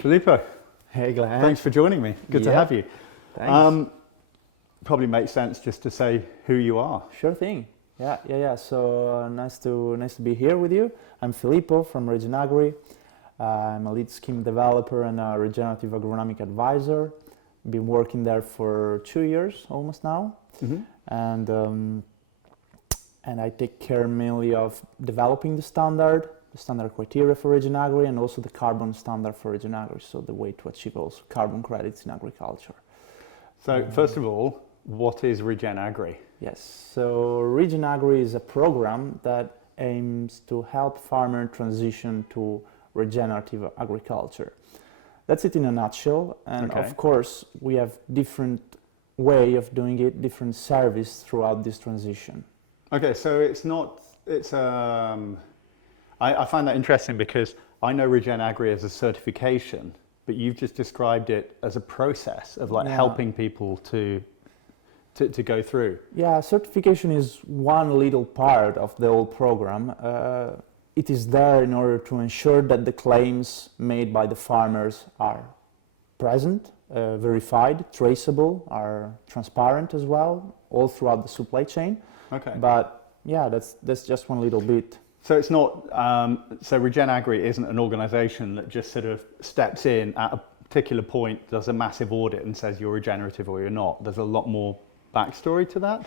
Filippo, Hey Glenn. thanks for joining me. Good to have you. Thanks. Probably makes sense just to say who you are. Sure thing. Yeah. So nice to be here with you. I'm Filippo from Regenagri. I'm a lead scheme developer and a regenerative agronomic advisor. Been working there for 2 years almost now, and I take care mainly of developing the standard criteria for Regenagri, and also the carbon standard for Regenagri, so the way to achieve also carbon credits in agriculture. So first of all, what is Regenagri? Yes, so Regenagri is a program that aims to help farmers transition to regenerative agriculture. That's it in a nutshell, and of course we have different way of doing it, different service throughout this transition. Okay, so I find that interesting because I know Regenagri as a certification, but you've just described it as a process of helping people to go through. Yeah, certification is one little part of the whole program. It is there in order to ensure that the claims made by the farmers are present, verified, traceable, are transparent as well, all throughout the supply chain. Okay. But yeah, that's just one little bit. So it's not. So Regenagri isn't an organisation that just sort of steps in at a particular point, does a massive audit, and says you're regenerative or you're not. There's a lot more backstory to that.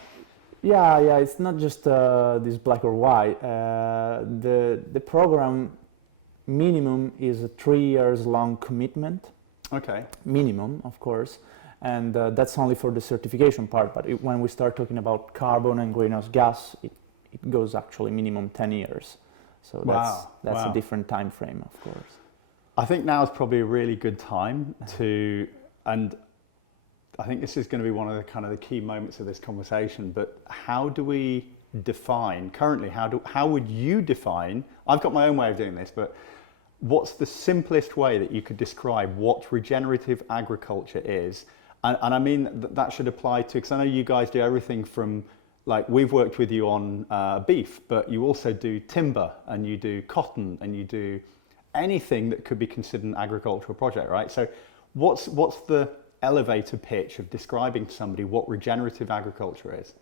Yeah. It's not just this black or white. The program minimum is a 3 years long commitment. Okay. Minimum, of course, and that's only for the certification part. But when we start talking about carbon and greenhouse gas, it goes actually minimum 10 years. So that's a different time frame, of course. I think now is probably a really good time to, and I think this is going to be one of the key moments of this conversation, but how do we define, currently, how would you define, I've got my own way of doing this, but what's the simplest way that you could describe what regenerative agriculture is? And I mean, that should apply to, because I know you guys do everything from, like, we've worked with you on beef, but you also do timber, and you do cotton, and you do anything that could be considered an agricultural project, right? So what's the elevator pitch of describing to somebody what regenerative agriculture is?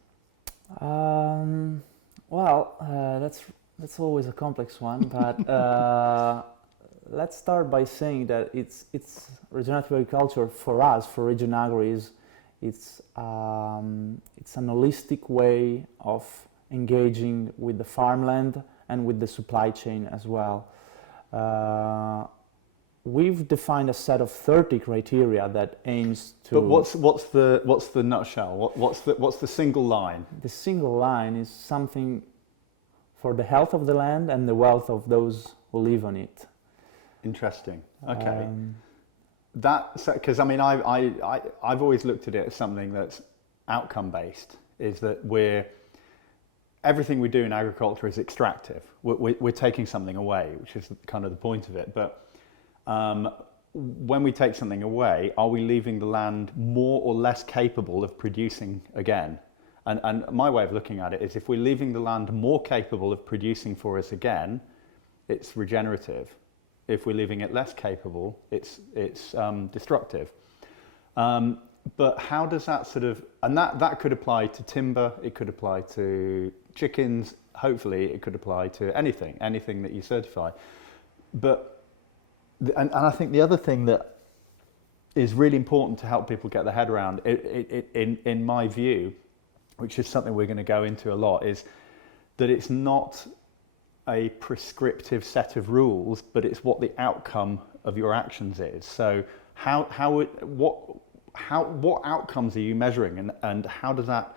That's always a complex one, but let's start by saying that it's regenerative agriculture for us, for Regenagri, it's an holistic way of engaging with the farmland and with the supply chain as well. We've defined a set of 30 criteria that aims to. But what's the nutshell? What's the single line? The single line is something for the health of the land and the wealth of those who live on it. Interesting. Okay. Because I mean, I've always looked at it as something that's outcome based. Is that everything we do in agriculture is extractive. We're taking something away, which is kind of the point of it. But when we take something away, are we leaving the land more or less capable of producing again? And my way of looking at it is, if we're leaving the land more capable of producing for us again, it's regenerative. If we're leaving it less capable, it's destructive. But how does that sort of, and that could apply to timber, it could apply to chickens, hopefully it could apply to anything that you certify. But, and I think the other thing that is really important to help people get their head around, in my view, which is something we're going to go into a lot, is that it's not a prescriptive set of rules, but it's what the outcome of your actions is. So what outcomes are you measuring, and how's that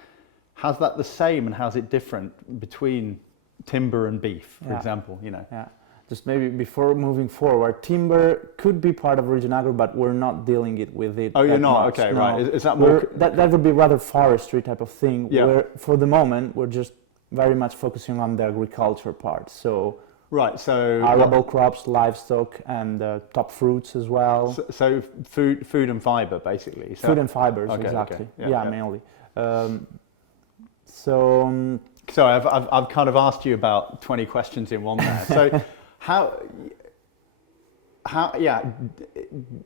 the same, and how's it different between timber and beef, for example? Yeah. Just maybe before moving forward, timber could be part of Regenagri, but we're not dealing with it. Oh, you're not? Much. Okay, no. right. Is that more? That would be rather forestry type of thing. Yeah. Where for the moment we're just very much focusing on the agriculture part. So right. So arable crops, livestock, and top fruits as well. So food and fiber, basically. So, food and fibers, okay, exactly. Okay. Yeah, mainly. So I've kind of asked you about 20 questions in one there. So how, yeah,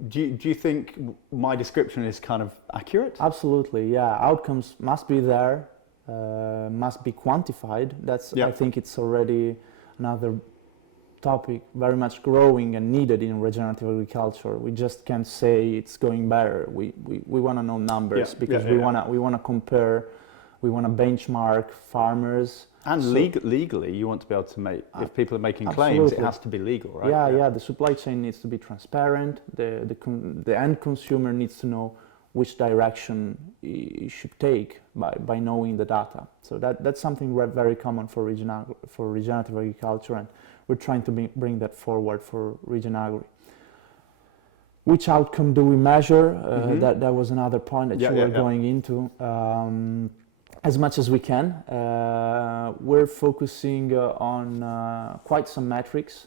do you think my description is kind of accurate? Absolutely, yeah. Outcomes must be there, must be quantified. I think it's already another topic very much growing and needed in regenerative agriculture. We just can't say it's going better. We want to know numbers because we want to compare, we want to benchmark farmers. And legally, you want to be able to make, if people are making claims, it has to be legal, right? Yeah, the supply chain needs to be transparent. The end consumer needs to know which direction he should take by knowing the data. So that's something very common for regenerative agriculture, and we're trying to bring that forward for regenagri. Which outcome do we measure? That was another point that you were going into. As much as we can. We're focusing on quite some metrics.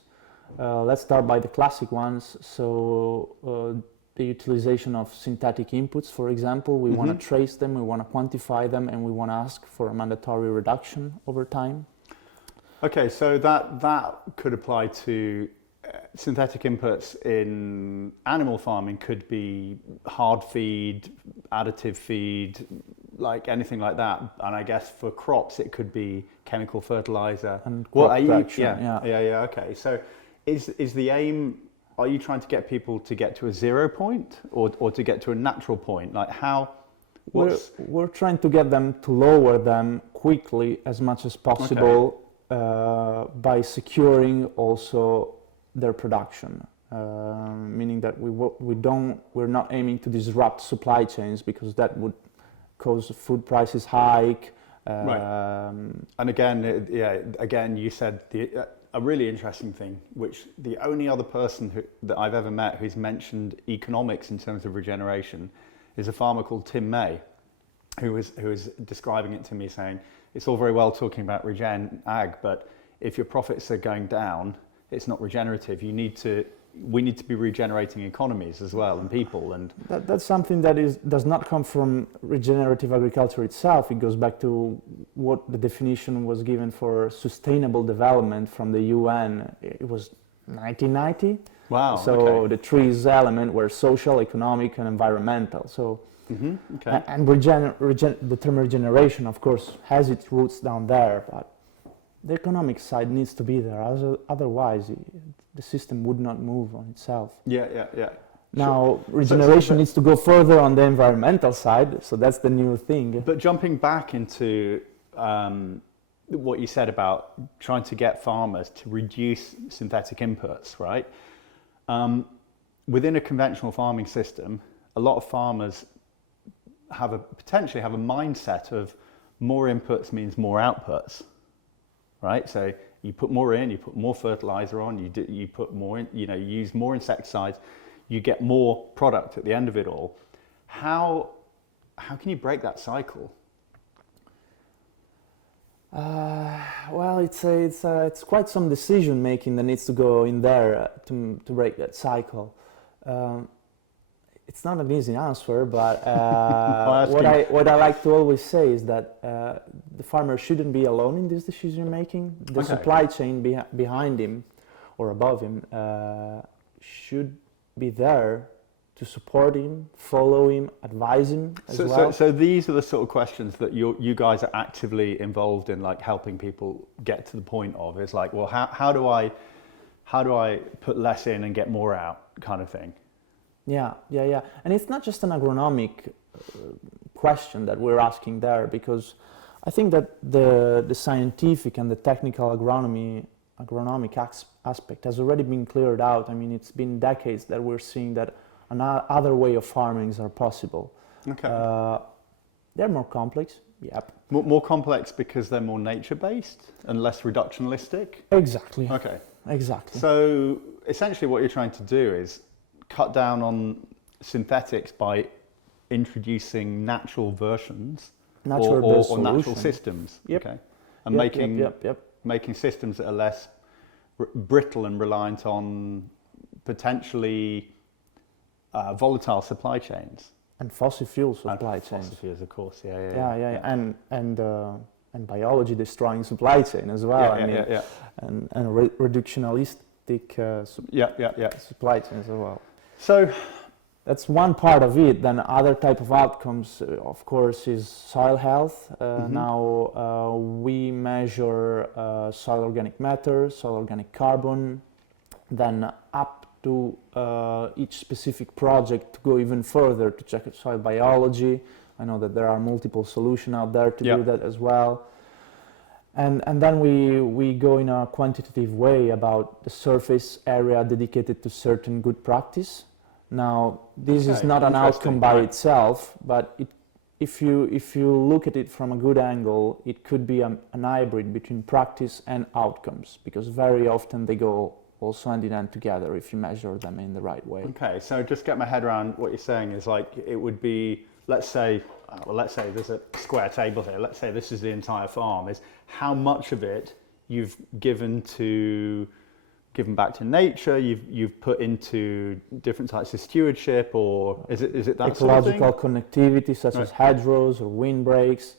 Let's start by the classic ones. So the utilization of synthetic inputs, for example, we want to trace them, we want to quantify them, and we want to ask for a mandatory reduction over time. Okay, so that could apply to synthetic inputs in animal farming. Could be hard feed, additive feed, like anything like that. And I guess for crops it could be chemical fertilizer and crop protection. Yeah. Okay, so is the aim, are you trying to get people to get to a 0 point or to get to a natural point? Like how? We're trying to get them to lower them quickly as much as possible, by securing also their production, meaning that we're not aiming to disrupt supply chains because that would cause food prices hike. Right. And again, you said a really interesting thing, which the only other person that I've ever met who's mentioned economics in terms of regeneration is a farmer called Tim May, who was describing it to me, saying it's all very well talking about regen ag, but if your profits are going down, it's not regenerative. We need to be regenerating economies as well and people. And that's something that does not come from regenerative agriculture itself. It goes back to what the definition was given for sustainable development from the UN. It was 1990. Wow. So the trees element were social, economic, and environmental. So and the term regeneration, of course, has its roots down there, but the economic side needs to be there. Otherwise, the system would not move on itself. Yeah. Now, regeneration needs to go further on the environmental side, so that's the new thing. But jumping back into what you said about trying to get farmers to reduce synthetic inputs, right? Within a conventional farming system, a lot of farmers potentially have a mindset of more inputs means more outputs, right? So you put more in, you put more fertilizer on, you put more in, you use more insecticides, you get more product at the end of it all. How can you break that cycle? Well, it's quite some decision making that needs to go in there to break that cycle. It's not an easy answer, but what I like to always say is that the farmer shouldn't be alone in this decision making. The supply chain behind him or above him should be there to support him, follow him, advise him as well. So these are the sort of questions that you guys are actively involved in, like helping people get to the point of. It's like, well, how do I put less in and get more out, kind of thing. Yeah. And it's not just an agronomic question that we're asking there, because I think that the scientific and the technical agronomic aspect has already been cleared out. I mean, it's been decades that we're seeing that other way of farmings are possible. Okay. They're more complex. Yep. More complex because they're more nature-based and less reductionistic? Exactly. Okay. Exactly. So essentially what you're trying to do is cut down on synthetics by introducing natural versions or natural systems. Yep. Okay. And making systems that are less brittle and reliant on potentially volatile supply chains. And fossil fuel supply chains. Fossil fuels, of course, yeah. And biology destroying supply chain as well. And reductionist logistic Yeah. supply chains as well. So, That's one part of it. Then other type of outcomes, of course, is soil health. Now we measure soil organic matter, soil organic carbon. Then up to each specific project to go even further to check soil biology. I know that there are multiple solutions out there to do that as well. And then we go in a quantitative way about the surface area dedicated to certain good practice. Now, this is not an outcome by itself, but if you look at it from a good angle, it could be an hybrid between practice and outcomes, because very often they go also hand in hand together if you measure them in the right way. Okay, so just get my head around what you're saying is like it would be, let's say there's a square table here. Let's say this is the entire farm. Is how much of it you've given back to nature, you've put into different types of stewardship, or is it that ecological sort of thing? connectivity, such as hedgerows or windbreaks.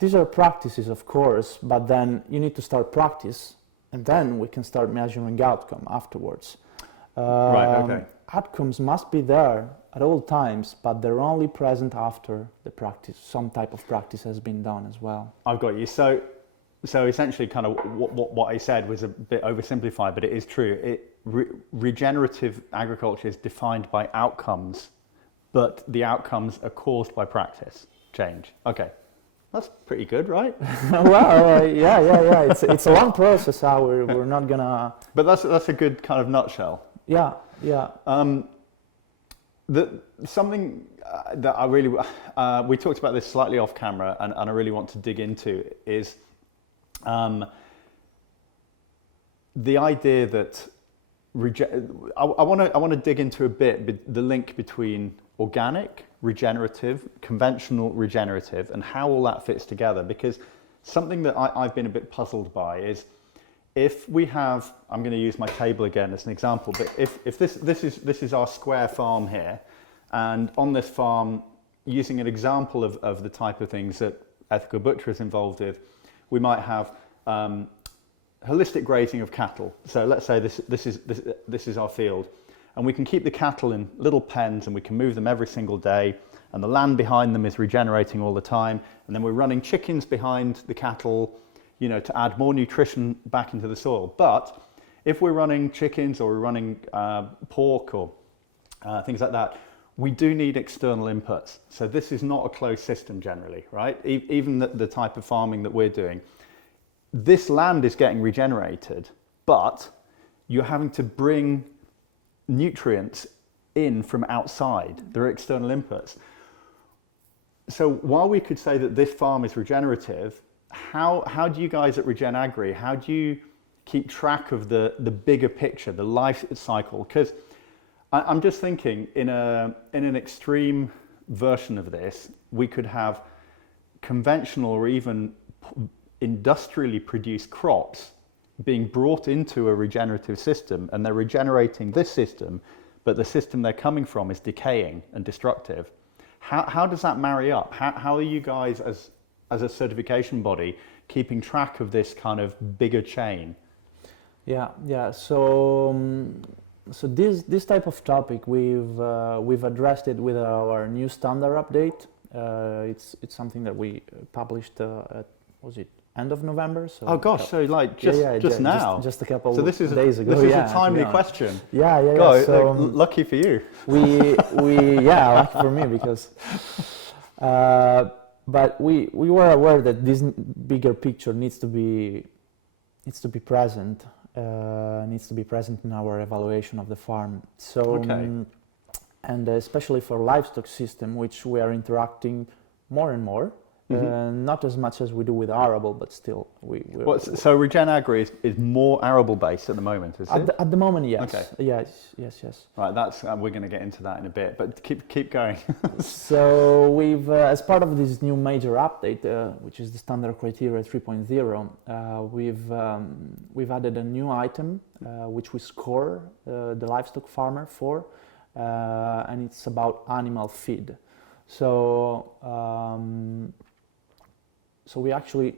These are practices, of course, but then you need to start practice, and then we can start measuring outcome afterwards. Right. Okay. Outcomes must be there at all times, but they're only present after the practice. Some type of practice has been done as well. I've got you. So essentially, kind of what I said was a bit oversimplified, but it is true. Regenerative agriculture is defined by outcomes, but the outcomes are caused by practice change. Okay, that's pretty good, right? Well, yeah. It's a long process. We're not gonna. But that's a good kind of nutshell. Yeah. Something that I really we talked about this slightly off camera, and I really want to dig into is. The idea that I want to dig into a bit the link between organic, regenerative, conventional regenerative, and how all that fits together. Because something that I've been a bit puzzled by is if we have, I'm going to use my table again as an example, but if this is our square farm here, and on this farm, using an example of the type of things that ethical butcher is involved with, we might have holistic grazing of cattle. So let's say this is our field, and we can keep the cattle in little pens, and we can move them every single day, and the land behind them is regenerating all the time, and then we're running chickens behind the cattle, to add more nutrition back into the soil. But if we're running chickens or we're running pork or things like that, we do need external inputs. So this is not a closed system generally, right? Even the type of farming that we're doing. This land is getting regenerated, but you're having to bring nutrients in from outside. There are external inputs. So while we could say that this farm is regenerative, how do you guys at Regenagri, how do you keep track of the bigger picture, the life cycle? Because I'm just thinking in an extreme version of this, we could have conventional or even industrially produced crops being brought into a regenerative system, and they're regenerating this system, but the system they're coming from is decaying and destructive. How does that marry up? How are you guys as a certification body keeping track of this kind of bigger chain? Yeah. So this type of topic we've addressed it with our new standard update. It's something that we published at, was it end of November? So oh gosh, so like just now, just a couple so this is days ago. This is a timely question. Yeah. God, so lucky for you. we lucky for me, because but we were aware that this bigger picture needs to be present. Needs to be present in our evaluation of the farm. So, okay. And especially for livestock system, which we are interacting more and more. Not as much as we do with arable, but still so Regenagri is more arable based at the moment, is it? At the moment, yes. Okay. Yes. Right, that's we're going to get into that in a bit, but keep going. So we've, as part of this new major update, which is the standard criteria 3.0, we've added a new item which we score the livestock farmer for, and it's about animal feed. So we actually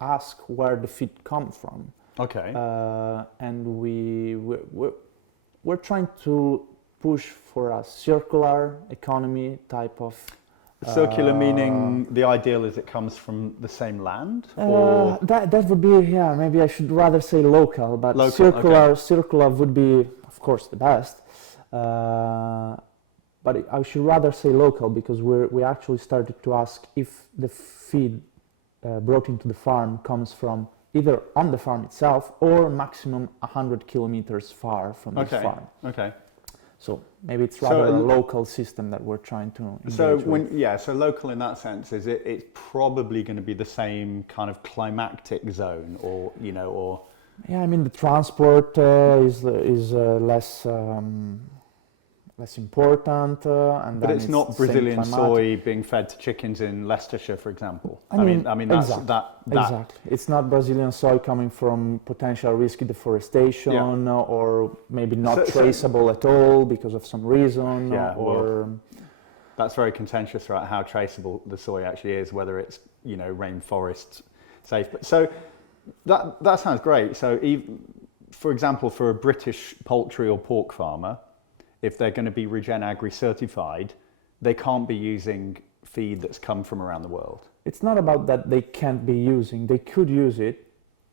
ask where the feed comes from. Okay. And we're trying to push for a circular economy type of. Circular meaning the ideal is it comes from the same land, or That would be, yeah, maybe I should rather say local, but Local, circular would be, of course, the best. But I should rather say local, because we actually started to ask if the feed brought into the farm comes from either on the farm itself or maximum 100 kilometers far from this farm. Okay. So maybe it's rather a local system that we're trying to engage with. So local in that sense is it's probably going to be the same kind of climactic zone, or Yeah, I mean the transport is less important, and but then it's not the same Brazilian climatic. soy being fed to chickens in Leicestershire, for example. I mean that's exactly, that. Exactly. It's not Brazilian soy coming from potential risky deforestation, or maybe not traceable at all because of some reason. That's very contentious, right? How traceable the soy actually is, whether it's rainforest safe. But so that sounds great. So, for example, for a British poultry or pork farmer, if they're going to be Regenagri certified, they can't be using feed that's come from around the world. It's not about that they can't be using. They could use it,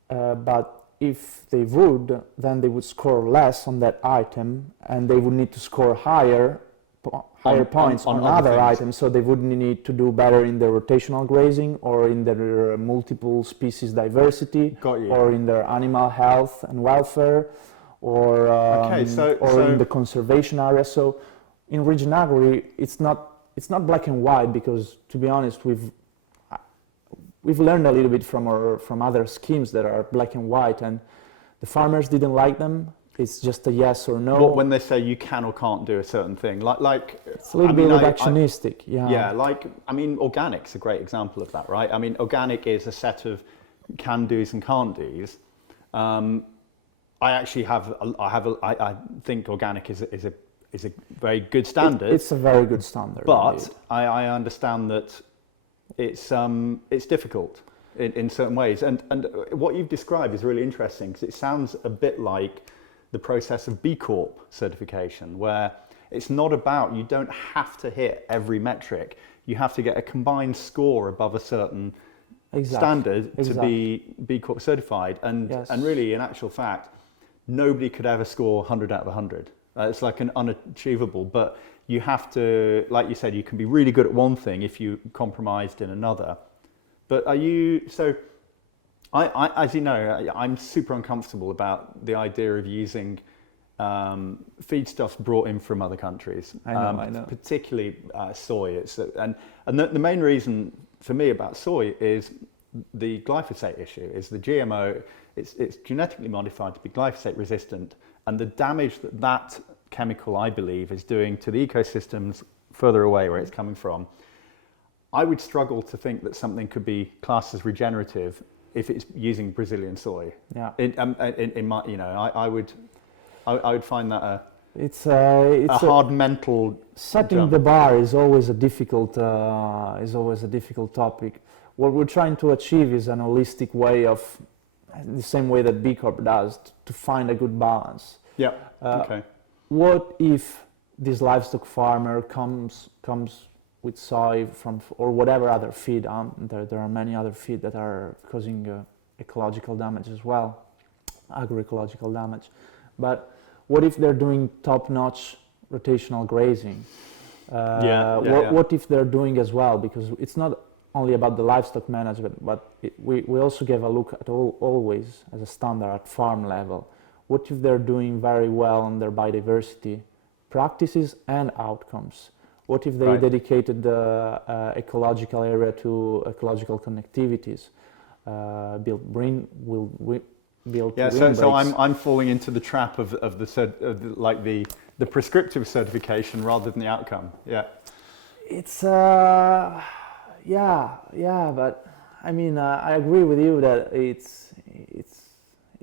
but if they would, then they would score less on that item, and they would need to score higher points on other items. So they would need to do better in their rotational grazing, or in their multiple species diversity, or in their animal health and welfare, or in the conservation area. So in Regenagri, it's not black and white, because to be honest, we've learned a little bit from other schemes that are black and white, and the farmers didn't like them. It's just a yes or no. What when they say you can or can't do a certain thing, like it's a little bit reductionistic. Organic's a great example of that, right? I mean, organic is a set of can do's and can't do's. I think organic is a very good standard. It's a very good standard. But I understand that it's difficult in certain ways. And what you've described is really interesting, because it sounds a bit like the process of B Corp certification, where it's not about, you don't have to hit every metric. You have to get a combined score above a certain standard to be B Corp certified. And really, in actual fact, nobody could ever score 100 out of 100. It's like an unachievable, but you have to, like you said, you can be really good at one thing if you compromised in another. But as you know, I'm super uncomfortable about the idea of using feedstuffs brought in from other countries. I know. Particularly soy. And the main reason for me about soy is the glyphosate issue. Is the GMO? It's genetically modified to be glyphosate resistant, and the damage that chemical, I believe, is doing to the ecosystems further away where it's coming from. I would struggle to think that something could be classed as regenerative if it's using Brazilian soy. Yeah. In my, I would find that it's a hard mental. Setting jump. The bar is always a difficult topic. What we're trying to achieve is an holistic way of, the same way that B Corp does, to find a good balance. Yeah. Okay. What if this livestock farmer comes with soy or whatever other feed? There are many other feed that are causing ecological damage as well, agroecological damage. But what if they're doing top-notch rotational grazing? What if they're doing as well? Because it's not only about the livestock management, but we also give a look at always as a standard at farm level. What if they're doing very well on their biodiversity practices and outcomes? What if they dedicated the ecological area to ecological connectivities? So I'm falling into the trap of the prescriptive certification rather than the outcome. Yeah. It's but I mean I agree with you that it's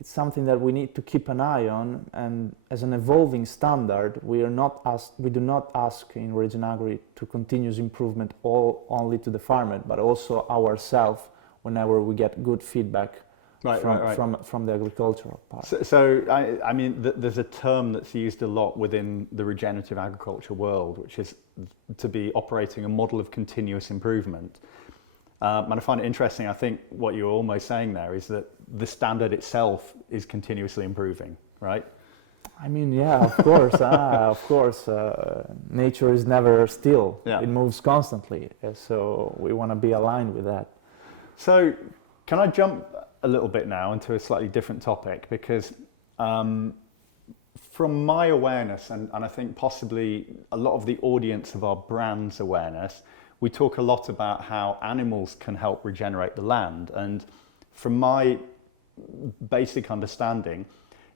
something that we need to keep an eye on, and as an evolving standard, we do not ask in Regenagri to continuous improvement only to the farmer, but also ourselves whenever we get good feedback from the agricultural part. So I mean, there's a term that's used a lot within the regenerative agriculture world, which is to be operating a model of continuous improvement. And I find it interesting. I think what you're almost saying there is that the standard itself is continuously improving, right? I mean, yeah, of course, of course. Nature is never still. Yeah. It moves constantly. So we want to be aligned with that. So can I jump a little bit now into a slightly different topic? Because from my awareness, and I think possibly a lot of the audience of our brand's awareness, we talk a lot about how animals can help regenerate the land. And from my basic understanding,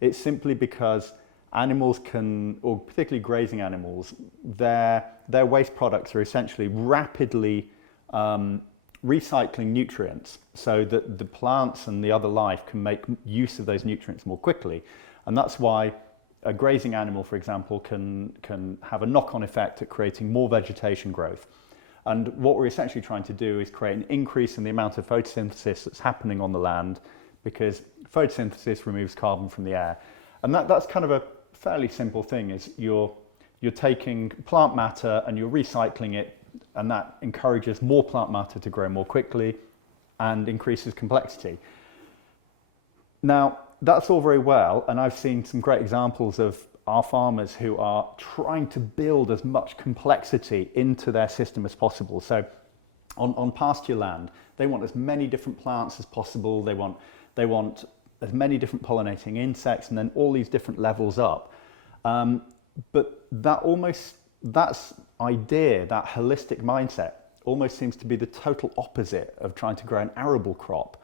it's simply because animals can, or particularly grazing animals, their waste products are essentially rapidly recycling nutrients so that the plants and the other life can make use of those nutrients more quickly. And that's why a grazing animal, for example, can have a knock-on effect at creating more vegetation growth. And what we're essentially trying to do is create an increase in the amount of photosynthesis that's happening on the land, because photosynthesis removes carbon from the air. And that's kind of a fairly simple thing, is you're taking plant matter and you're recycling it, and that encourages more plant matter to grow more quickly and increases complexity. Now, that's all very well, and I've seen some great examples of our farmers who are trying to build as much complexity into their system as possible. So on pasture land, they want as many different plants as possible, they want as many different pollinating insects, and then all these different levels up. But that's idea, that holistic mindset, almost seems to be the total opposite of trying to grow an arable crop.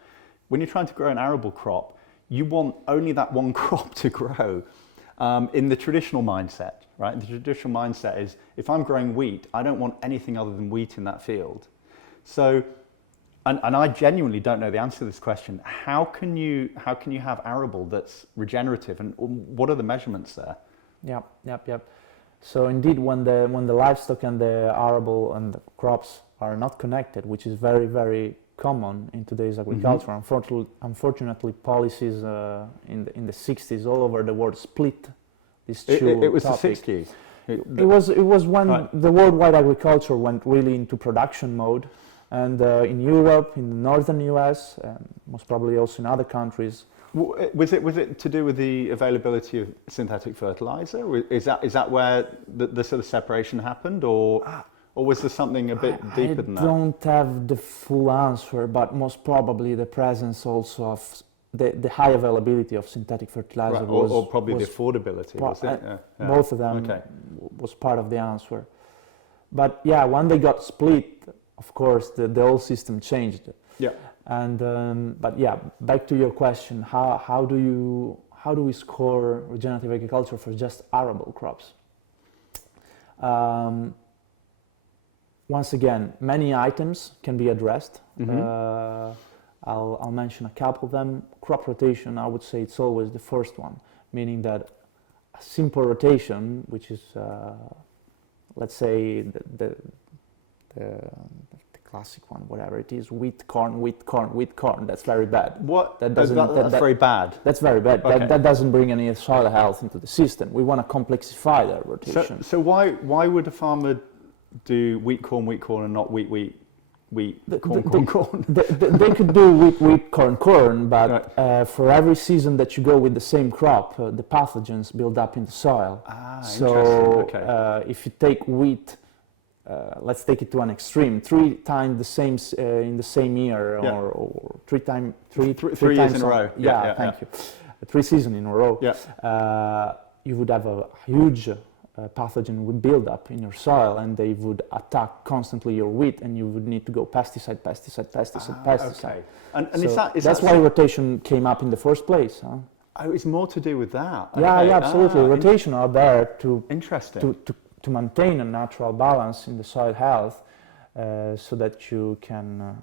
When you're trying to grow an arable crop, you want only that one crop to grow. In the traditional mindset, right? The traditional mindset is, if I'm growing wheat, I don't want anything other than wheat in that field. So, and I genuinely don't know the answer to this question. How can you have arable that's regenerative, and what are the measurements there? Yep. So indeed, when the livestock and the arable and the crops are not connected, which is very, very common in today's agriculture. Mm-hmm. Unfortunately, policies in the 60s all over the world split these two. It was topics. the 60s. It was when the worldwide agriculture went really into production mode, and in Europe, in the northern US, most probably also in other countries. Was it to do with the availability of synthetic fertilizer? Is that where the sort of separation happened, or was there something a bit deeper than that? I don't have the full answer, but most probably the presence also of the high availability of synthetic fertilizer or probably the affordability, was it? Yeah. Both of them was part of the answer. But yeah, when they got split, of course, the whole system changed. Yeah. And but yeah, back to your question, how do we score regenerative agriculture for just arable crops? Once again, many items can be addressed. Mm-hmm. I'll mention a couple of them. Crop rotation, I would say it's always the first one, meaning that a simple rotation, which is, let's say, the classic one, whatever it is, wheat, corn, that's very bad. What? That's very bad? That's very bad. Okay. That doesn't bring any soil health into the system. We want to complexify that rotation. So why would a farmer do wheat, corn, and not wheat, corn? They could do wheat, corn, but right. For every season that you go with the same crop, the pathogens build up in the soil. So if you take wheat, let's take it to an extreme, 3 times the same in the same year, or three times in a row. Thank you. 3 seasons in a row. Yeah. You would have a huge pathogen would build up in your soil, and they would attack constantly your wheat, and you would need to go pesticide. Okay. And so that's why rotation came up in the first place. Huh? Oh, it's more to do with that. Yeah, absolutely. Rotation are there to maintain a natural balance in the soil health, so that you can.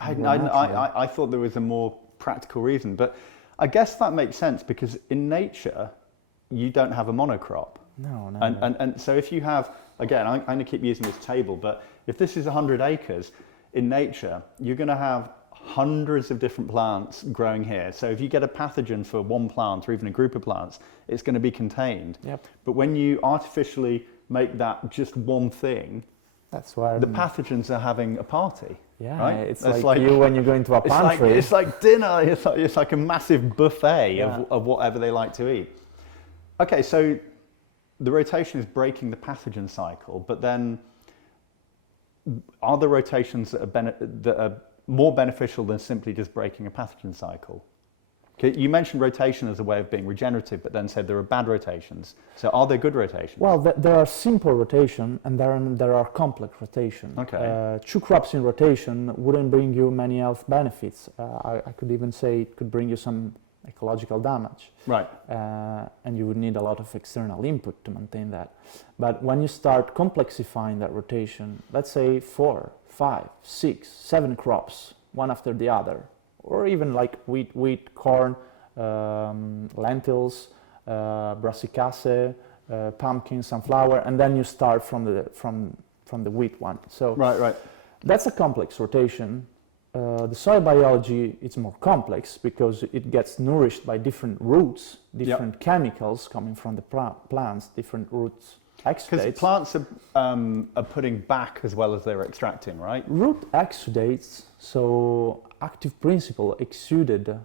I thought there was a more practical reason, but I guess that makes sense, because in nature you don't have a monocrop. No. And so if you have, again, I'm going to keep using this table, but if this is 100 acres, in nature, you're going to have hundreds of different plants growing here. So if you get a pathogen for one plant or even a group of plants, it's going to be contained. Yep. But when you artificially make that just one thing, that's why the pathogens are having a party. Yeah, right? it's like you when you go into a pantry. It's like dinner. It's like a massive buffet of whatever they like to eat. Okay, so the rotation is breaking the pathogen cycle, but then are there rotations that are more beneficial than simply just breaking a pathogen cycle? You mentioned rotation as a way of being regenerative, but then said there are bad rotations. So are there good rotations? Well, there are simple rotation and there are complex rotation. Okay. 2 crops in rotation wouldn't bring you many health benefits. I could even say it could bring you some ecological damage. Right. And you would need a lot of external input to maintain that. But when you start complexifying that rotation, let's say 4, 5, 6, 7 crops, one after the other, or even like wheat, corn, lentils, brassicaceae, pumpkin, sunflower, and then you start from the wheat one. So right. That's a complex rotation. The soil biology is more complex because it gets nourished by different roots, different chemicals coming from the plants, different roots exudates. Because plants are putting back as well as they're extracting, right? Root exudates, so active principle exuded,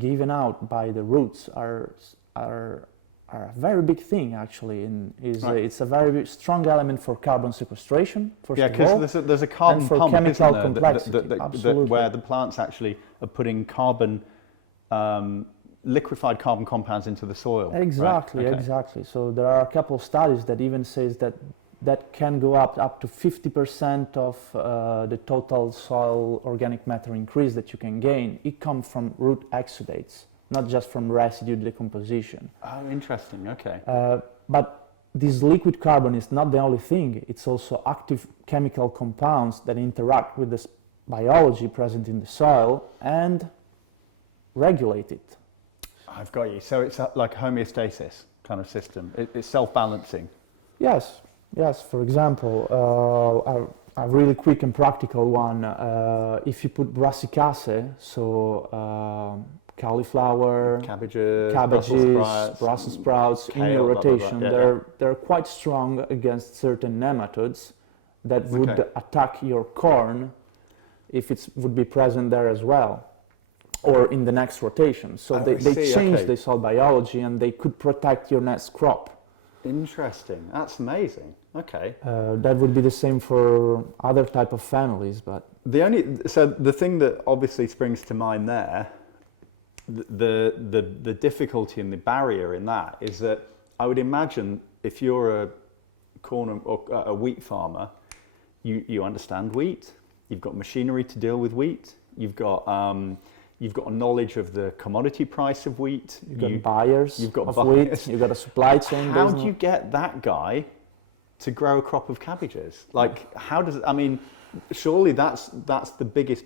given out by the roots are a very big thing actually. It's a very strong element for carbon sequestration. Because there's a carbon for pump, chemical isn't there, complexity, where the plants actually are putting carbon, liquefied carbon compounds into the soil. Exactly, right? Okay. exactly. So there are a couple of studies that even says that can go up to 50% of the total soil organic matter increase that you can gain. It comes from root exudates, not just from residue decomposition. Oh, interesting. Okay. But this liquid carbon is not the only thing. It's also active chemical compounds that interact with the biology present in the soil and regulate it. I've got you. So it's like a homeostasis kind of system. It's self-balancing. Yes. For example, a really quick and practical one. If you put brassicaceae, so cauliflower, cabbages, Brussels sprouts kale, in your rotation, blah, blah, blah. they're quite strong against certain nematodes that would attack your corn if it would be present there as well, or in the next rotation. So they change the soil biology and they could protect your next crop. Interesting. That's amazing. Okay. That would be the same for other type of families, but the thing that obviously springs to mind there, the difficulty and the barrier in that is that I would imagine if you're a corn or a wheat farmer, you understand wheat, you've got machinery to deal with wheat, you've got a knowledge of the commodity price of wheat, you've got buyers of wheat, you've got a supply chain. How do you get that guy to grow a crop of cabbages? Like, surely that's the biggest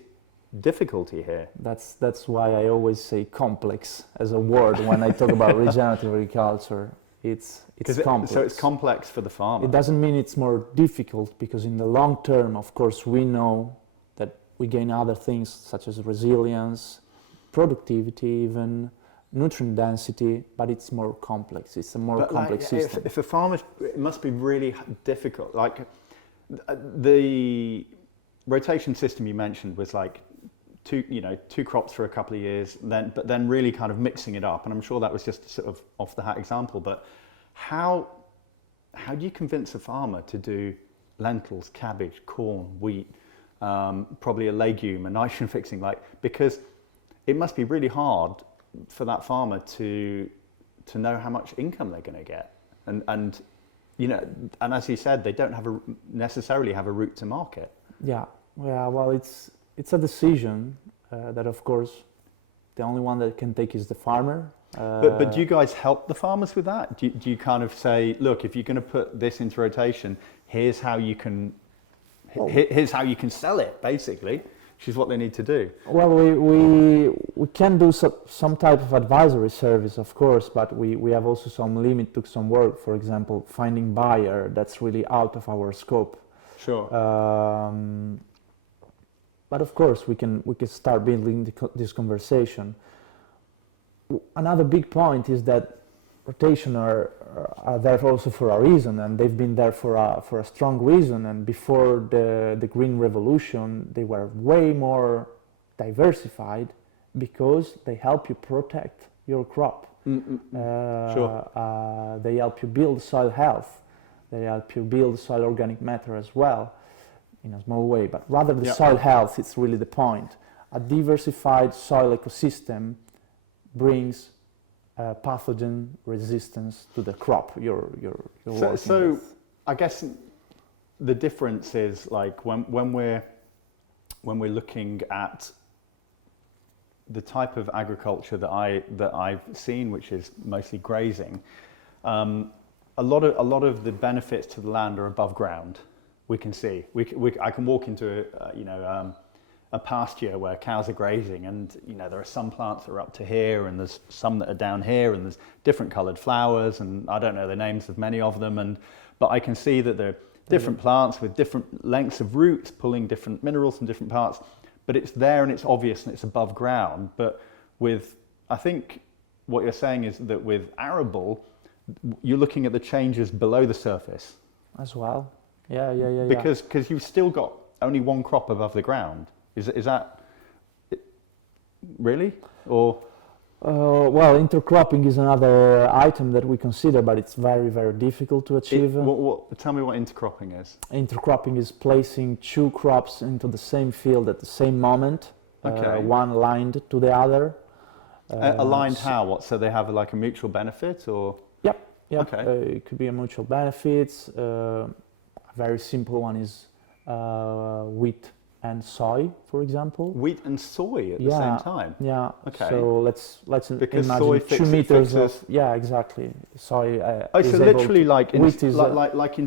difficulty here. That's why I always say complex as a word when I talk about regenerative agriculture. It's complex. So it's complex for the farmer. It doesn't mean it's more difficult, because in the long term, of course, we know that we gain other things such as resilience, productivity, even nutrient density, but it's more complex. It's a more complex system. If a farmer, it must be really difficult. Like the rotation system you mentioned was like two crops for a couple of years, but then really kind of mixing it up. And I'm sure that was just sort of off the hat example, but how do you convince a farmer to do lentils, cabbage, corn, wheat, probably a legume, a nitrogen fixing, because it must be really hard for that farmer to know how much income they're going to get, and as you said, they don't necessarily have a route to market. Yeah. Well, it's a decision that, of course, the only one that can take is the farmer. But do you guys help the farmers with that? Do you kind of say, look, if you're going to put this into rotation, here's how you can sell it, basically, which is what they need to do? Well, we can do some type of advisory service, of course, but we have also some limit to some work. For example, finding buyer, that's really out of our scope. Sure. But of course, we can start building this conversation. Another big point is that rotation are there also for a reason, and they've been there for a strong reason. And before the Green Revolution, they were way more diversified because they help you protect your crop. Sure. They help you build soil health. They help you build soil organic matter as well, in a small way. But rather the soil health is really the point. A diversified soil ecosystem brings pathogen resistance to the crop you're working with. I guess the difference is like when we're looking at the type of agriculture that I've seen, which is mostly grazing, a lot of the benefits to the land are above ground. We can see. I can walk into a pasture where cows are grazing, and there are some plants that are up to here, and there's some that are down here, and there's different coloured flowers, and I don't know the names of many of them, but I can see that there are different plants with different lengths of roots pulling different minerals from different parts, but it's there and it's obvious and it's above ground. But I think what you're saying is that with arable, you're looking at the changes below the surface as well. Yeah. Because you've still got only one crop above the ground. Is that really? Or well, intercropping is another item that we consider, but it's very, very difficult to achieve. Tell me what intercropping is. Intercropping is placing two crops into the same field at the same moment, one aligned to the other. Aligned how? What? So they have like a mutual benefit, or? Yep. Okay. It could be a mutual benefit. A very simple one is wheat and soy, for example. Wheat and soy at the same time? Yeah. Okay. So let's because imagine soy 2 meters of... Yeah, exactly. Soy so literally like in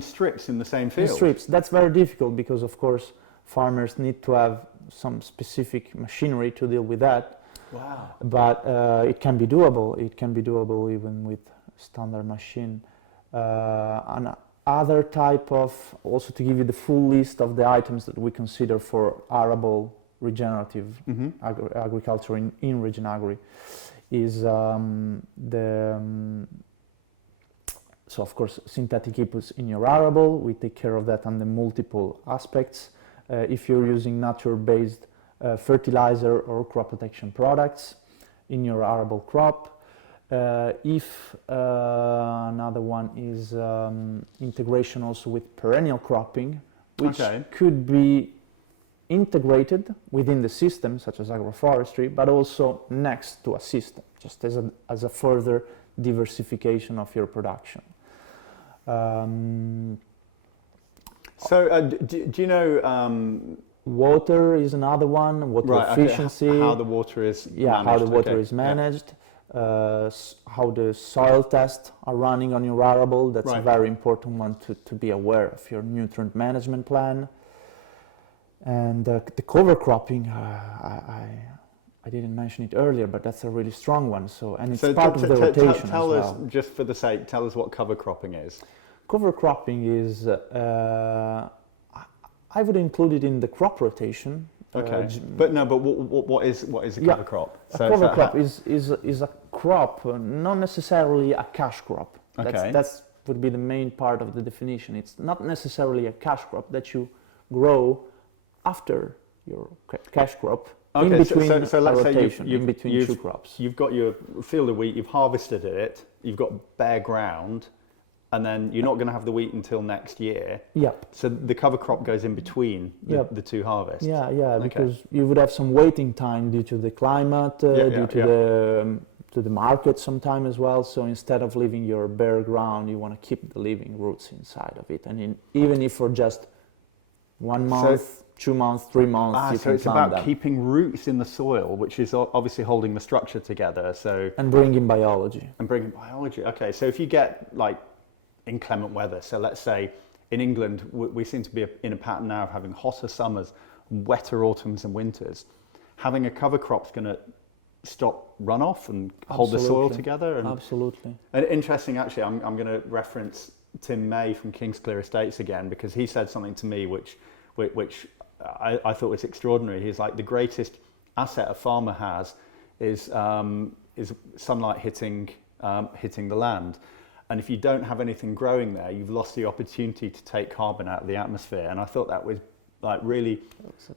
strips in the same field? In strips. That's very difficult because, of course, farmers need to have some specific machinery to deal with that. Wow. But it can be doable. It can be doable even with standard machine. Other type of, also to give you the full list of the items that we consider for arable regenerative agriculture in Regenagri is so of course synthetic inputs in your arable. We take care of that on the multiple aspects. If you're using nature-based fertilizer or crop protection products in your arable crop. If another one is integration also with perennial cropping, which could be integrated within the system, such as agroforestry, but also next to a system, just as a further diversification of your production. Do you know... water is another one, water efficiency. How the water is managed. How the water is managed. How the soil tests are running on your arable. That's a very important one to be aware of your nutrient management plan. And the cover cropping, I didn't mention it earlier, but that's a really strong one. And it's part of the rotation tell as us, well. just for the sake, tell us what cover cropping is. Cover cropping is, I would include it in the crop rotation. Okay, but what is a cover crop? A cover crop is a crop, not necessarily a cash crop. That's would be the main part of the definition. It's not necessarily a cash crop that you grow after your cash crop. In between so let's rotation, say in between two crops. You've got your field of wheat, you've harvested it, you've got bare ground, and then you're not going to have the wheat until next year. Yep. So the cover crop goes in between the two harvests. Yeah, because you would have some waiting time due to the climate, to the market sometime as well. So instead of leaving your bare ground, you want to keep the living roots inside of it. And even if for just 1 month, 2 months, 3 months, you so can it's plant about them. keeping roots in the soil, which is obviously holding the structure together. And bringing biology. Okay, so if you get like inclement weather, so let's say in England we seem to be in a pattern now of having hotter summers, wetter autumns and winters. Having a cover crop's going to stop runoff and hold the soil together. Absolutely. And interesting, actually, I'm going to reference Tim May from Kingsclear Estates again, because he said something to me which I thought was extraordinary. He's like, the greatest asset a farmer has is sunlight hitting the land. And if you don't have anything growing there, you've lost the opportunity to take carbon out of the atmosphere. And I thought that was like really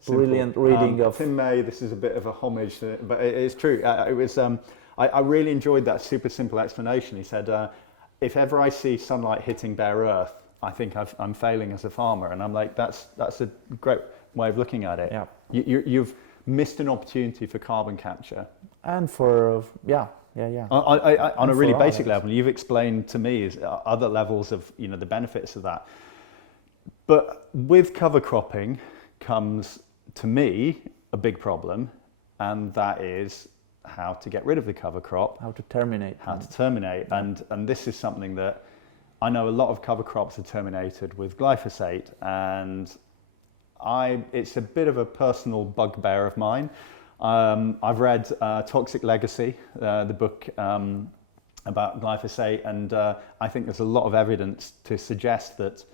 brilliant reading of Tim May. This is a bit of a homage, but it is true. It was. I really enjoyed that super simple explanation. He said, if ever I see sunlight hitting bare earth, I think I'm failing as a farmer. And I'm like, that's a great way of looking at it. Yeah. You've missed an opportunity for carbon capture. And for, On a really for basic others. level, you've explained to me other levels of the benefits of that. But with cover cropping comes, to me, a big problem, and that is how to get rid of the cover crop. how to terminate. And this is something that I know a lot of cover crops are terminated with glyphosate, and it's a bit of a personal bugbear of mine. I've read Toxic Legacy, the book about glyphosate, and I think there's a lot of evidence to suggest that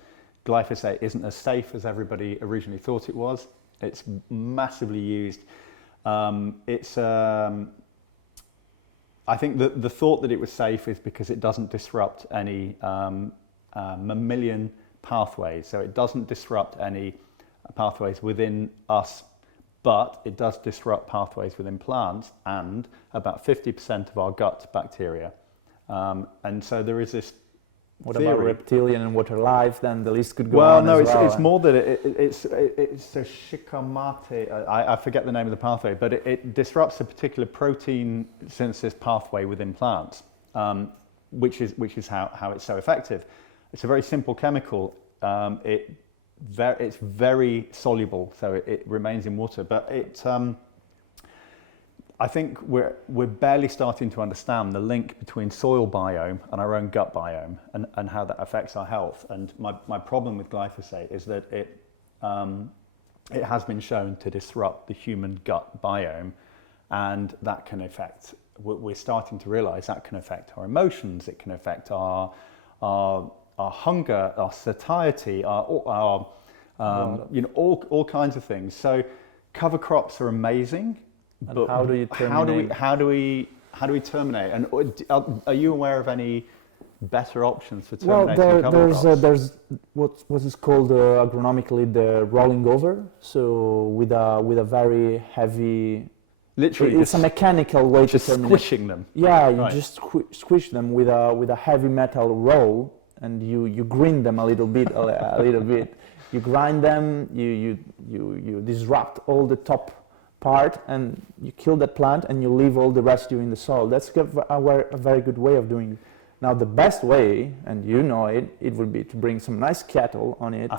glyphosate isn't as safe as everybody originally thought it was. It's massively used. I think the thought that it was safe is because it doesn't disrupt any mammalian pathways. So it doesn't disrupt any pathways within us, but it does disrupt pathways within plants and about 50% of our gut bacteria. And so there is this What theory. about reptilian and water life? Then the list could go Well, on no, as well. it's more that it's a shikamatte. I forget the name of the pathway, but it disrupts a particular protein synthesis pathway within plants, which is how it's so effective. It's a very simple chemical. It's very soluble, so it remains in water. But I think we're barely starting to understand the link between soil biome and our own gut biome, and how that affects our health. And my problem with glyphosate is that it has been shown to disrupt the human gut biome, and that can affect. We're starting to realise that can affect our emotions. It can affect our hunger, our satiety, our all kinds of things. So cover crops are amazing. And But how do you terminate? How do we terminate? And are you aware of any better options for terminating cover crops? There's what is called agronomically the rolling over. So with a very heavy, Literally, it's a mechanical way to just terminate. squishing them. Yeah, you Right. just squish them with a heavy metal roll, and you grind them a little bit, a little bit. You grind them, you disrupt all the top part, and you kill that plant, and you leave all the residue in the soil. That's a very good way of doing it. Now the best way, and you know it would be to bring some nice cattle on it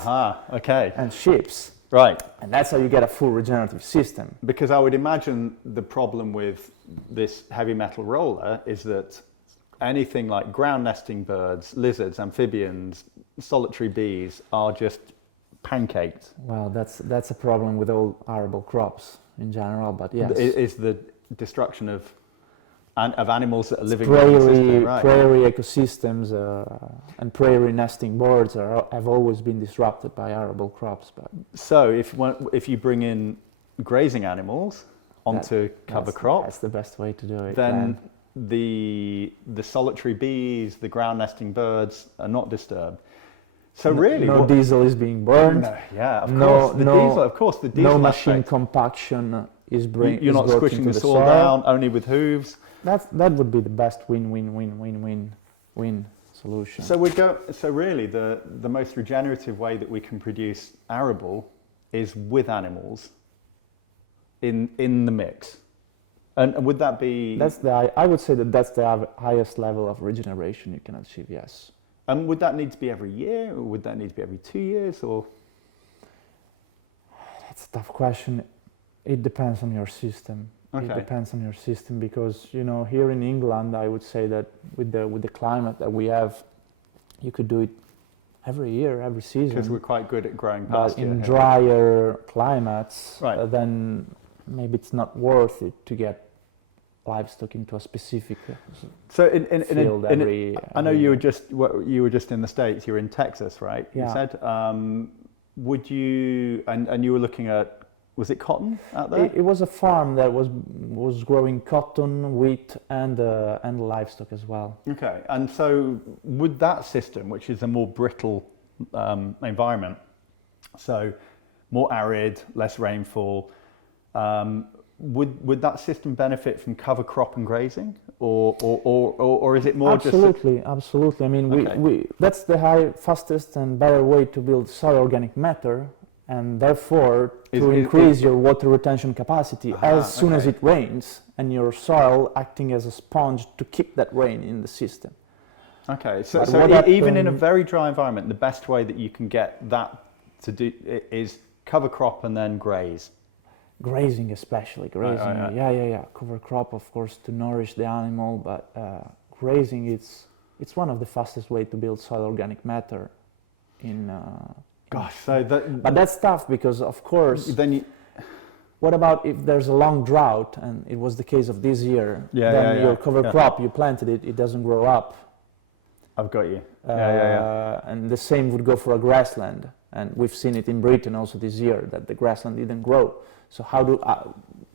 Okay. and sheeps, Right. and that's how you get a full regenerative system. Because I would imagine the problem with this heavy metal roller is that anything like ground nesting birds, lizards, amphibians, solitary bees are just pancaked. Well, that's a problem with all arable crops in general, but yes. Is the destruction of animals that are living within the system, Prairie, right? prairie ecosystems and prairie nesting birds have always been disrupted by arable crops. But So if you bring in grazing animals onto cover crops, that's the best way to do it. then the solitary bees, the ground nesting birds are not disturbed. So really, no diesel is being burned. No, yeah, of No- course. The no- diesel, of course, the diesel No machine aspect. compaction is You're not squishing the soil down only with hooves. That would be the best win solution. So really, the most regenerative way that we can produce arable is with animals in the mix. And would that be? I would say that's the highest level of regeneration you can achieve. Yes. And would that need to be every year, or would that need to be every 2 years, or? That's a tough question. It depends on your system. Okay. It depends on your system because here in England, I would say that with the climate that we have, you could do it every year, every season. Because we're quite good at growing But pasture. in here. drier climates, Right. then maybe it's not worth it to get livestock into a specific So field every. I know every you year. were just in the States. You were in Texas, right? Yeah. You said. would you, and you were looking at, was it cotton out there? It was a farm that was growing cotton, wheat, and livestock as well. Okay, and so would that system, which is a more brittle environment, so more arid, less rainfall, would that system benefit from cover crop and grazing, or is it more absolutely? I mean, okay. That's the fastest and better way to build soil organic matter, and therefore to increase your water retention capacity as soon as it rains, and your soil acting as a sponge to keep that rain in the system. Okay, so even in a very dry environment, the best way that you can get that to do is cover crop and then graze. Grazing, especially grazing. Right. Yeah. Cover crop, of course, to nourish the animal, but grazing, it's one of the fastest way to build soil organic matter. Gosh, but that's tough because, of course. What about if there's a long drought, and it was the case of this year? Your cover crop, you planted it, it doesn't grow up. I've got you. And the same would go for a grassland, and we've seen it in Britain also this year that the grassland didn't grow. So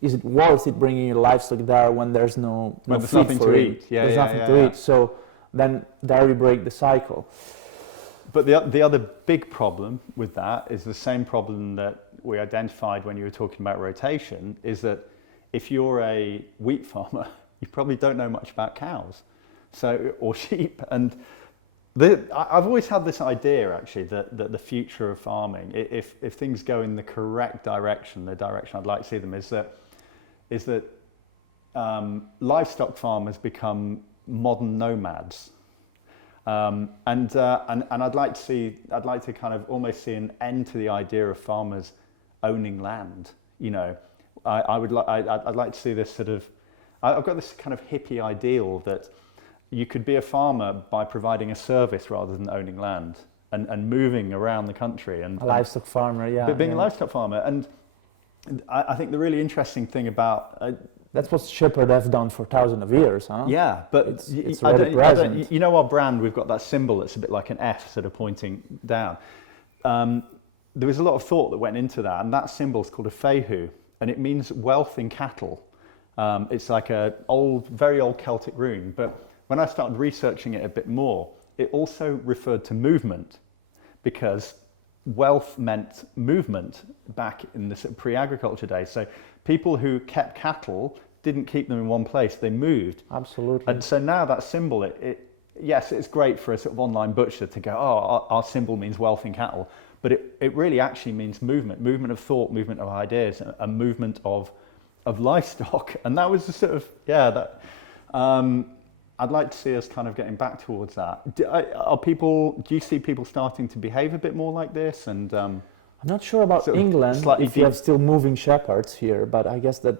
is it worth it bringing your livestock there when there's no there's feed nothing for to it? eat? There's nothing to eat. So then there you break the cycle. But the other big problem with that is the same problem that we identified when you were talking about rotation, is that if you're a wheat farmer, you probably don't know much about cows, or sheep. And I've always had this idea, actually, that the future of farming, if things go in the correct direction, the direction I'd like to see them, is that livestock farmers become modern nomads. And I'd like to kind of almost see an end to the idea of farmers owning land. You know, I'd like to see this sort of. I've got this kind of hippie ideal that you could be a farmer by providing a service rather than owning land and moving around the country. And a livestock farmer, yeah. But being a livestock farmer, and I think the really interesting thing about that's what shepherds have done for thousands of years, huh? Yeah, but it's already present. You know, our brand, we've got that symbol that's a bit like an F, sort of pointing down. There was a lot of thought that went into that, and that symbol is called a fehu, and it means wealth in cattle. It's like a very old Celtic rune, but when I started researching it a bit more, it also referred to movement, because wealth meant movement back in the pre-agriculture days. So people who kept cattle didn't keep them in one place, they moved. Absolutely. And so now that symbol, yes, it's great for a sort of online butcher to go, our symbol means wealth in cattle, but it really actually means movement of thought, movement of ideas, a movement of livestock. And that was the sort of, I'd like to see us kind of getting back towards that. Do you see people starting to behave a bit more like this? And I'm not sure about England, if you have still moving shepherds here, but I guess that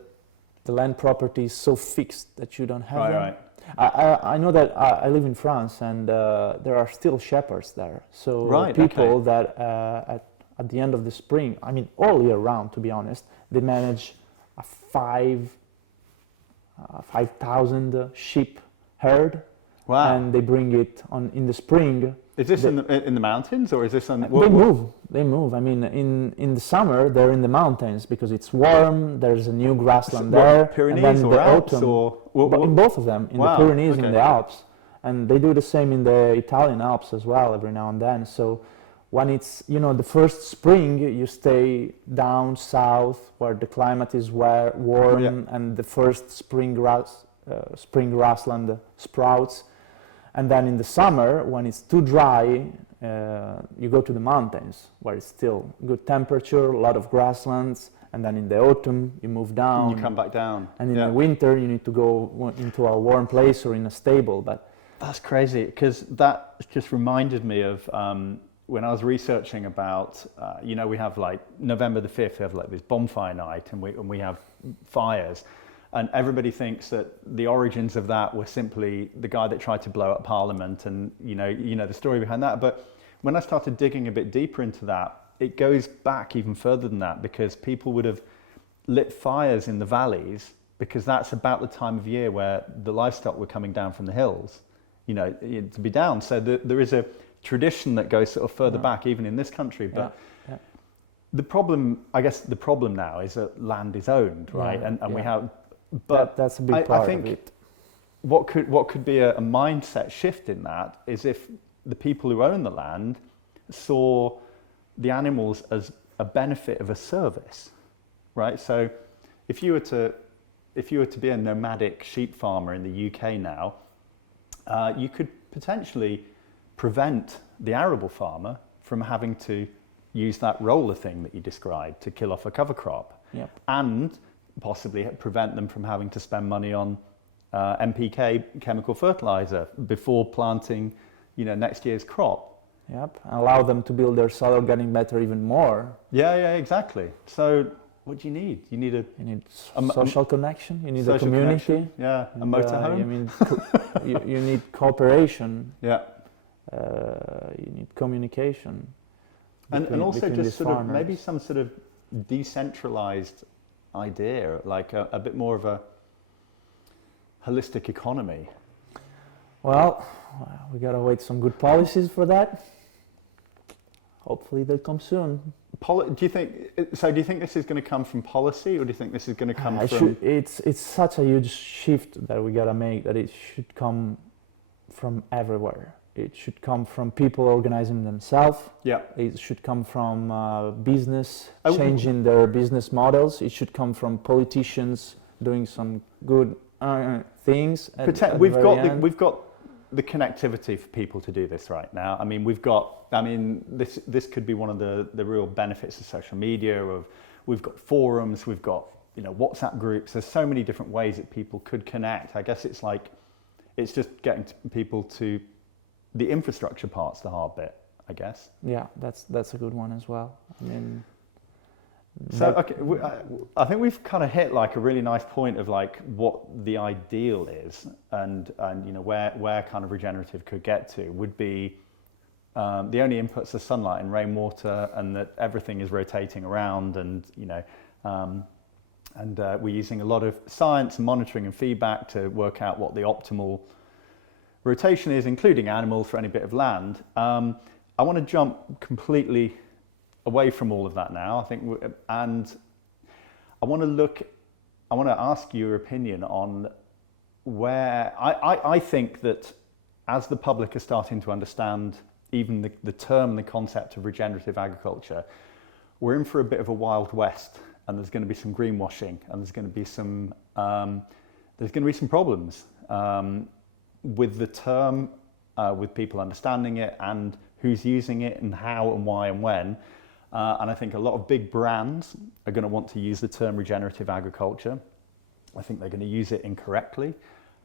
the land property is so fixed that you don't have them. Right. I know that I live in France, and there are still shepherds there. So people that at the end of the spring, I mean all year round, to be honest, they manage a 5,000 sheep herd. Wow. And they bring it on in the spring. Is this in the mountains, or is this on? They move. I mean, in the summer they're in the mountains because it's warm. There's a new grassland there. Pyrenees and then or the Alps, autumn, in both of them, in the Pyrenees and the Alps, and they do the same in the Italian Alps as well every now and then. So when it's the first spring, you stay down south where the climate is warm and the first spring grassland sprouts. And then in the summer, when it's too dry, you go to the mountains where it's still good temperature, a lot of grasslands. And then in the autumn, you move down. And you come back down. And in the winter, you need to go into a warm place or in a stable. But that's crazy, because that just reminded me of when I was researching about, we have like November the 5th, we have like this bonfire night, and we have fires. And everybody thinks that the origins of that were simply the guy that tried to blow up Parliament, and you know the story behind that. But when I started digging a bit deeper into that, it goes back even further than that, because people would have lit fires in the valleys, because that's about the time of year where the livestock were coming down from the hills, to be down. So there is a tradition that goes sort of further Yeah. back, even in this country. But Yeah. the problem, I guess, the problem now is that land is owned, right? Yeah, And we yeah. have, but That's a big I part think of it. what could be a mindset shift in that is if the people who own the land saw the animals as a benefit of a service, right? So if you were to be a nomadic sheep farmer in the UK now, you could potentially prevent the arable farmer from having to use that roller thing that you described to kill off a cover crop, Yep. and possibly prevent them from having to spend money on NPK chemical fertilizer before planting, next year's crop. Yep. Allow them to build their soil organic matter even more. Yeah, exactly. So what do you need? You need You need A social connection. You need a social community. connection. Yeah, a and, motorhome. You need cooperation. Yeah. You need communication. And also between just these sort of farmers. maybe some sort of decentralized idea, like a bit more of a holistic economy. Well, we gotta wait some good policies for that. Hopefully they'll come soon. Do you think this is going to come from policy, or do you think this is going to come from? It's such a huge shift that we gotta make that it should come from everywhere. It should come from people organizing themselves. Yeah. It should come from business Oh, changing their business models. It should come from politicians doing some good things. At the We've very got end. we've got the connectivity for people to do this right now. I mean, this could be one of the real benefits of social media. We've got forums, we've got WhatsApp groups. There's so many different ways that people could connect. I guess it's just getting people to the infrastructure part's the hard bit, I guess. Yeah, that's a good one as well. I mean, So okay, I think we've kind of hit like a really nice point of like what the ideal is, and where kind of regenerative could get to would be the only inputs are sunlight and rainwater, and that everything is rotating around, and we're using a lot of science and monitoring and feedback to work out what the optimal rotation is, including animals, for any bit of land. I want to jump completely away from all of that now, I think, and I want to ask your opinion on where I think that as the public are starting to understand even the term, the concept of regenerative agriculture, we're in for a bit of a wild west, and there's going to be some greenwashing, and there's going to be some problems with the term, with people understanding it and who's using it and how and why and when. And I think a lot of big brands are going to want to use the term regenerative agriculture. I think they're going to use it incorrectly.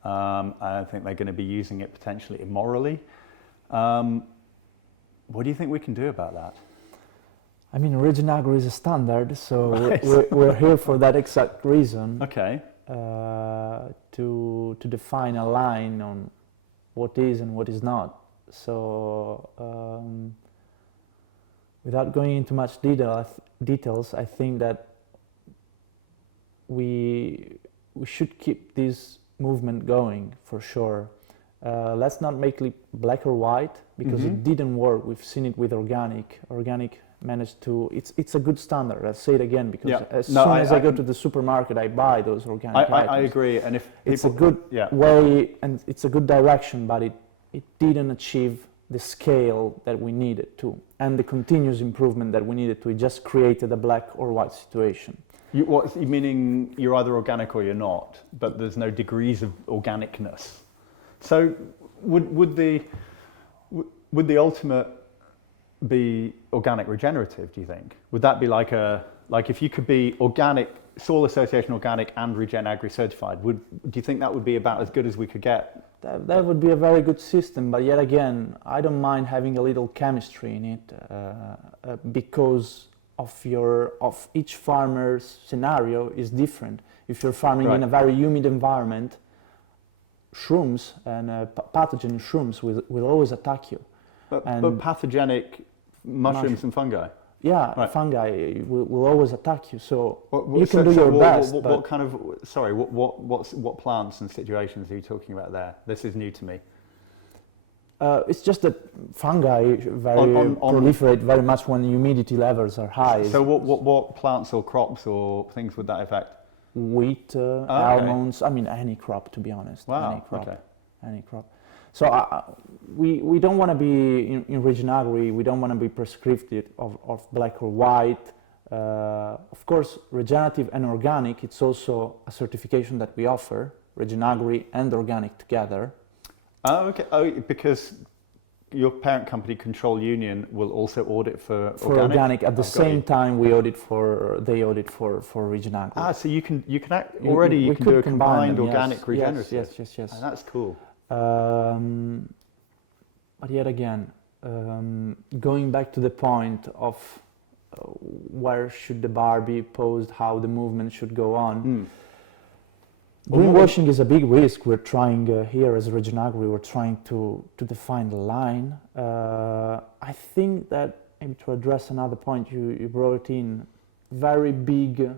I think they're going to be using it potentially immorally. What do you think we can do about that? I mean, regenagri is a standard, so Right. we're here for that exact reason. Okay. To define a line on what is and what is not. So without going into much details, I think that we should keep this movement going for sure. Let's not make it black or white, because it didn't work. We've seen it with organic. Organic managed to. It's a good standard. I'll say it again, because as soon as I go to the supermarket, I buy those organic items. I agree, and if people, It's a good way, and it's a good direction, but it didn't achieve the scale that we needed to, and the continuous improvement that we needed to. It just created a black or white situation. Meaning you're either organic or you're not, but there's no degrees of organicness. So would the ultimate be organic regenerative, do you think? Would that be like if you could be organic, soil association organic and regenagri certified, do you think that would be about as good as we could get? That would be a very good system, but yet again, I don't mind having a little chemistry in it, because of each farmer's scenario is different. If you're farming in a very humid environment, shrooms and pathogen shrooms will always attack you. But pathogenic mushrooms and fungi? Yeah, fungi will always attack you. So you can do your best. What kind of? Sorry, what plants and situations are you talking about there? This is new to me. It's just that fungi proliferate very much when humidity levels are high. So what plants or crops or things would that affect? Wheat, almonds, I mean any crop, to be honest. Wow, any crop. okay. Any crop. So we don't want to be, in regenagri, we don't want to be prescriptive of black or white. Of course, regenerative and organic, it's also a certification that we offer, regenagri and organic together. Oh, okay. Oh, because your parent company, Control Union, will also audit for organic. At the same time, they audit for regenagri. Ah, so you can do a combined organic regenerative. Yes. Oh, that's cool. But yet again, going back to the point of where should the bar be posed, how the movement should go on. Greenwashing is a big risk. We're trying here as Regenagri, we're trying to define the line. I think that maybe to address another point you brought in, very big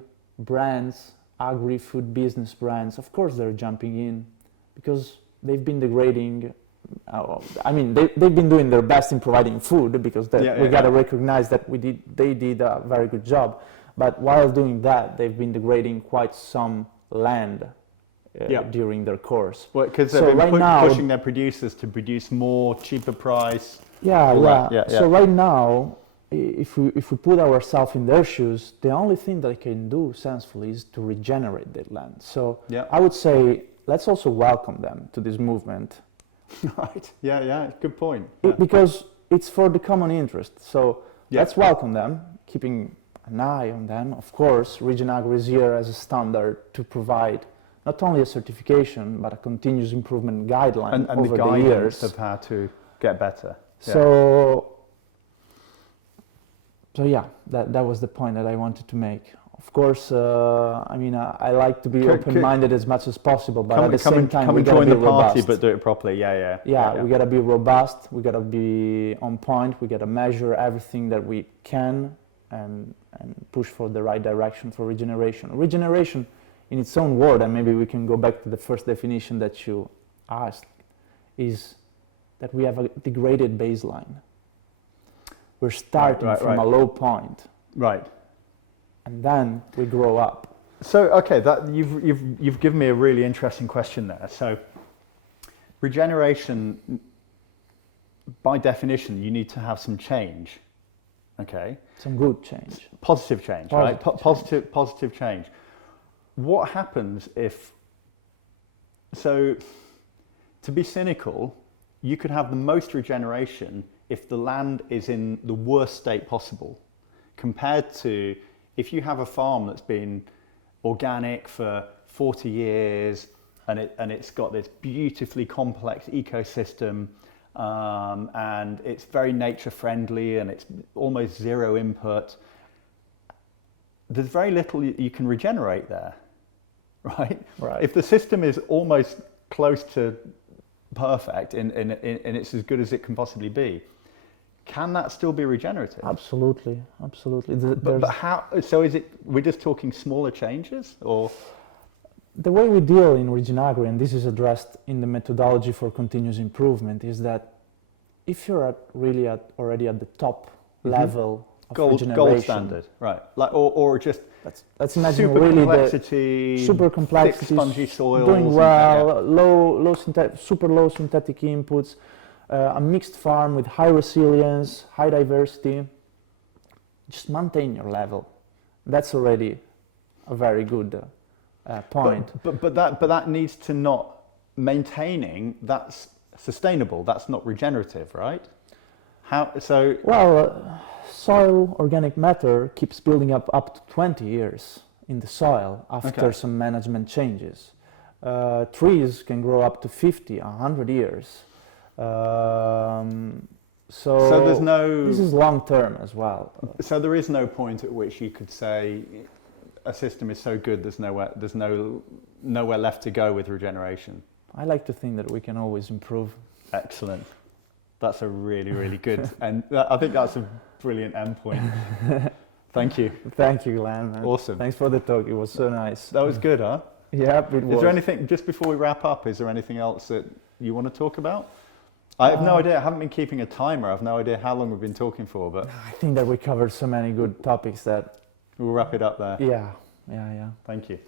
brands, agri-food business brands, of course they're jumping in because they've been degrading. They've been doing their best in providing food because we got to recognize that they did a very good job. But while doing that, they've been degrading quite some land during their course. Well, because they've been pushing their producers to produce more, cheaper price. So right now, if we put ourselves in their shoes, the only thing that they can do sensibly is to regenerate that land. So I would say let's also welcome them to this movement. Right. Yeah. Good point. Because it's for the common interest. So let's welcome them, keeping an eye on them. Of course, Regenagri is here as a standard to provide not only a certification, but a continuous improvement guideline and over the guidance the years of how to get better. So that was the point that I wanted to make. Of course, I like to be open-minded as much as possible, but at the same time, we gotta be robust. Come and join the party, but do it properly. We gotta be robust. We gotta be on point. We gotta measure everything that we can and push for the right direction for regeneration. Regeneration, in its own word, and maybe we can go back to the first definition that you asked, is that we have a degraded baseline. We're starting from a low point. Right. And then we grow up. So, okay, that you've given me a really interesting question there. So, regeneration, by definition, you need to have some change. Okay. Some good change. Positive change, right? Positive change. What happens if? So, to be cynical, you could have the most regeneration if the land is in the worst state possible, compared to if you have a farm that's been organic for 40 years and it's got this beautifully complex ecosystem and it's very nature friendly and it's almost zero input, there's very little you can regenerate there, right? If the system is almost close to perfect and it's as good as it can possibly be, can that still be regenerative? Absolutely. But how? So is it? We're just talking smaller changes, or the way we deal in Regenagri, and this is addressed in the methodology for continuous improvement, is that if you're already at the top level of regeneration, gold standard, right? Like or just let's imagine super really complexity, super complexity, thick, spongy soils, doing well, super low synthetic inputs. A mixed farm with high resilience, high diversity. Just maintain your level. That's already a very good point. But that needs to not maintaining. That's sustainable. That's not regenerative, right? How so? Well, soil organic matter keeps building up to 20 years in the soil after some management changes. Trees can grow up to 50, 100 years. So there's no. This is long term as well. So there is no point at which you could say a system is so good there's nowhere left to go with regeneration. I like to think that we can always improve. Excellent. That's a really good, and I think that's a brilliant endpoint. Thank you. Thank you, Glenn. Awesome. Thanks for the talk. It was so nice. That was good, huh? Yeah, it was. Is there anything just before we wrap up? Is there anything else that you want to talk about? I have no idea. I haven't been keeping a timer. I have no idea how long we've been talking for, but I think that we covered so many good topics that, we'll wrap it up there. yeah, yeah, yeah. Thank you.